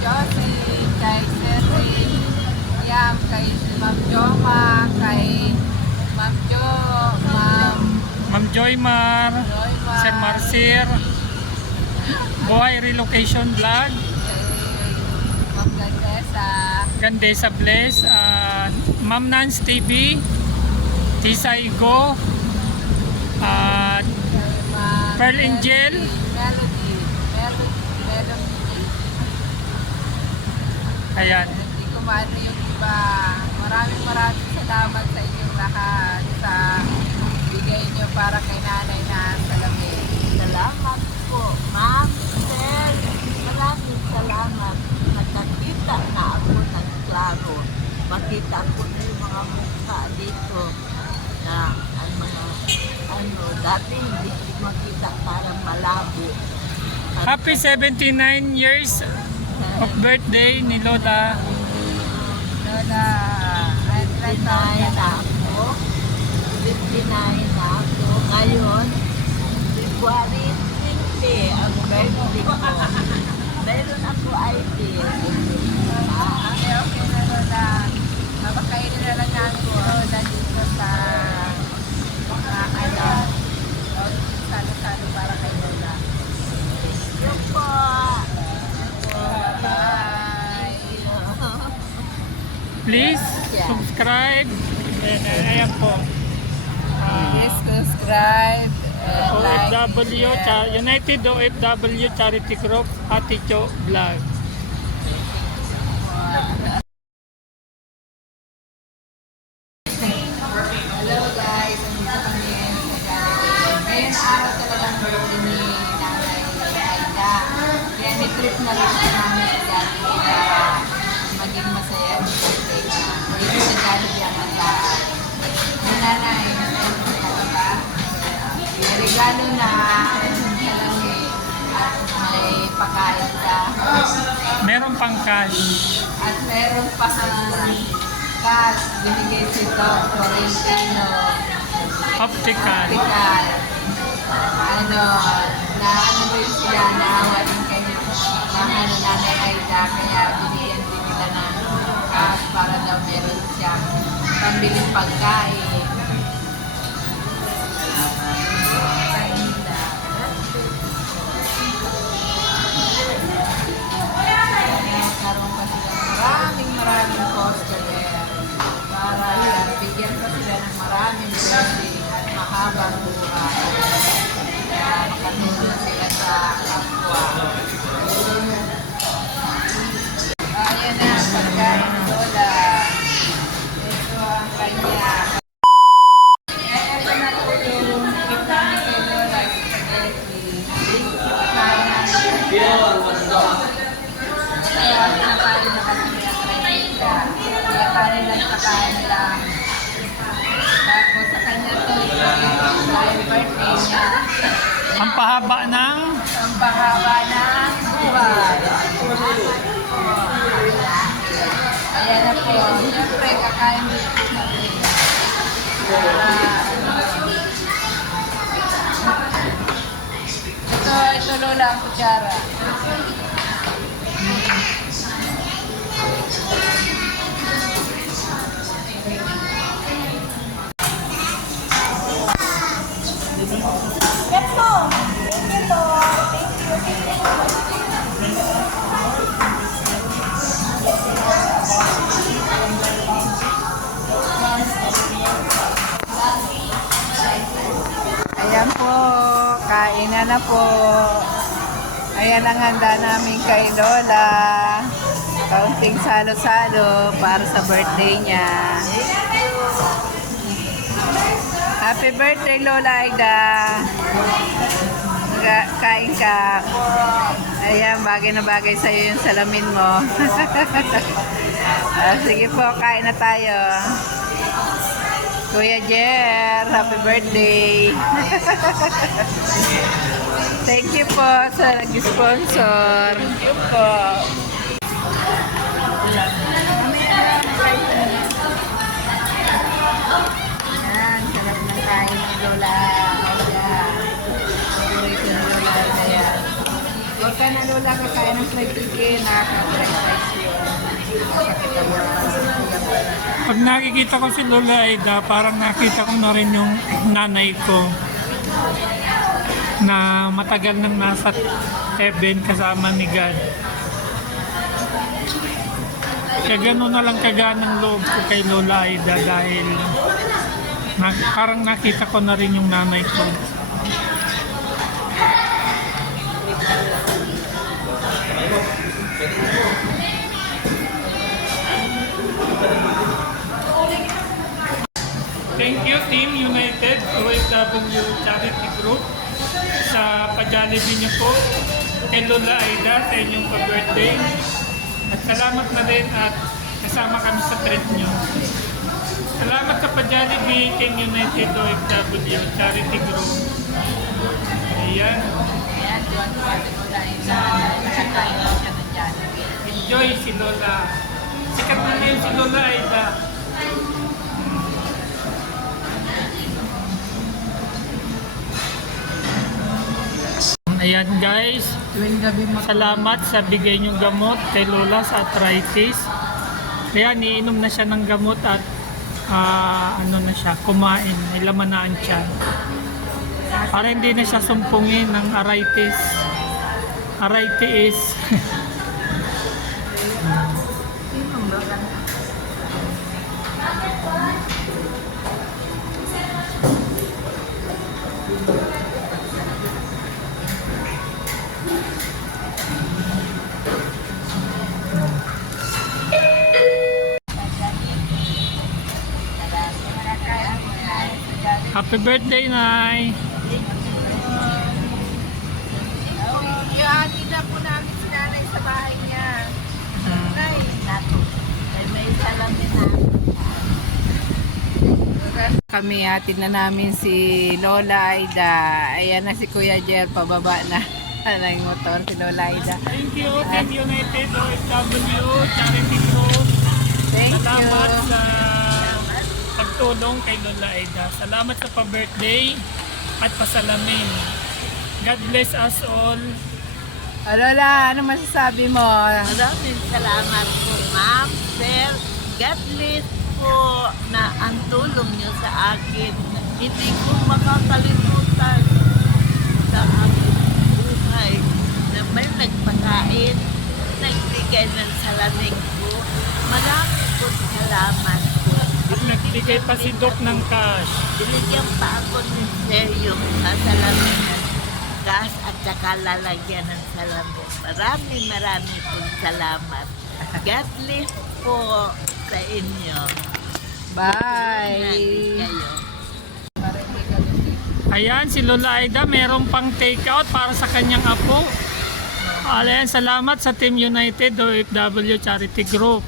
Josie, kay Sherry, Yam, kay Ma'am Joma, kay Ma'am Jo, Ma'am Joymar, Joyma, Sir Marcir, Buhay Relocation Vlog, kay Ma'am Gandesa, Gandesa Bless, Ma'am Nance TV, Tisa Igo, at kay Ma'am Pearl Angel. Melody. Ayan. Hindi ko maano yung iba. Maraming salamat sa inyong lahat sa bigay nyo para kay nanay na salamin. Salamat po, Ma'am Sir. Maraming salamat. Nakakita na ako ng klaro. Makita ko na yung mga mukha dito na ang mga dati hindi ko makita parang malabo. Happy 79 years of birthday ni Lola. Lola, I'm 59 na ako. 59 na ako. Ngayon, February 20 ang birthday ko. Meron ako idea. Okay na Lola. Mapakainin na lang namin si Lola dito sa salo-salo para kay Lola. Yun po. Bye! Please subscribe. Ayan po. Please subscribe and like, OFW, share. United OFW Charity Group, Ate Jo Vlog. Hello guys, nandito kami sa Jollibee. Ngayon araw talagang birthday ni Nanay Aida. Kaya may trip na rin siya namin sa Jollibee para maging masaya ang birthday niya. Dito sa Jollibee ang maglaan. May nanay, masaya ba? May regalo na salamin at may pakain ka. Meron pang cash. At meron pa cash binigay si Doc Florentino Optical. Optical. Ano, na ano ba yung sila, naawa din kay Nanay Aida, kaya binigyan din nila ng cash para daw meron siyang pambiling pagkain. Nagkaroon pa sila ng maraming customer para bigyan pa sila ng maraming blessing at mahabang buhay. Kaya makatulong sila sa kapwa. Ayan na ang pagkain ng Lola. Ito ang kanya. Ito na po yung tip namin kay Lola, spaghetti. Pagkain namin. Kaya pinakain na kami ng Krista. Kaya kanin lang sa kain lang. Tapos sa kanya to, dahil birthday niya. Ang pahaba ng Ang pahaba ng buhay. Ayan na po. Siyempre, kakain din po kami. Ito Lola ang kutsara. Ayan po, kain na po. Ayan ang handa namin kay Lola. Kaunting salo-salo para sa birthday niya. Happy birthday Lola Aida. Kain ka. Ayan, bagay na bagay sa'yo yung salamin mo. Sige po, kain na tayo. Kuya Jer, happy birthday. Thank you po sa nag-sponsor. Thank you po. Ayan, sarap ng kain ni Lola. Ayan. Favorite ni Lola. Ayan. Huwag ka na Lola, kakain ng fried chicken. Pag nakikita ko si Lola Aida, parang nakita ko na rin yung nanay ko na matagal nang nasa heaven kasama ni God. Kaya gano'n na lang kaganang loob ko kay Lola Aida dahil parang nakita ko na rin yung nanay ko. Thank you Team United OFW Charity Group sa pa-Jollibee niyo po kay Lola Aida sa inyong pa-birthday. At salamat na rin at kasama kami sa trip niyo. Salamat sa pa-Jollibee Team United OFW Charity Group. Ayan. Ayan, tuwan-tuwa si Lola Aida. Nakakain daw siya ng Jollibee. Enjoy si Lola. Sikat na ngayon si Lola Aida. Ayan guys, salamat sa bigay niyong gamot kay Lola sa arthritis. Kaya niinom na siya ng gamot at ano na siya, kumain, may laman na ang tiyan. Para hindi na siya sumpungin ng arthritis. Arthritis. Happy birthday, Nay! Ihatid na po namin si nanay sa bahay niya. Nay, may salamin na. Kami hatid na namin si Lola Aida. Ayan na si Kuya Jer, pababa na ng motor si Lola Aida. Thank you, Team United OFW Charity Group. Thank Salamat you. sa pagtulong kay Lola Aida. Salamat sa pa-birthday at pasalamin. God bless us all. Lola, ano masasabi mo? Maraming salamat po, ma'am, sir. God bless po na ang tulong niyo sa akin. Hindi ko makakalimutan sa aking buhay na may nagpakain, nagbigay ng salamin ko. Maraming po salamat po. At nagbigay pa si Doc ng cash. Binigyan pa ako ni sir yung salamin ng gas at saka lalagyan ng salamin. Maraming po salamat. God bless po sa inyo. Bye! Kayo. Ayan, si Lola Aida meron pang take-out para sa kanyang apo. Ayan, salamat sa Team United OFW Charity Group.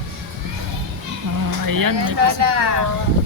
Ayan, may Lola!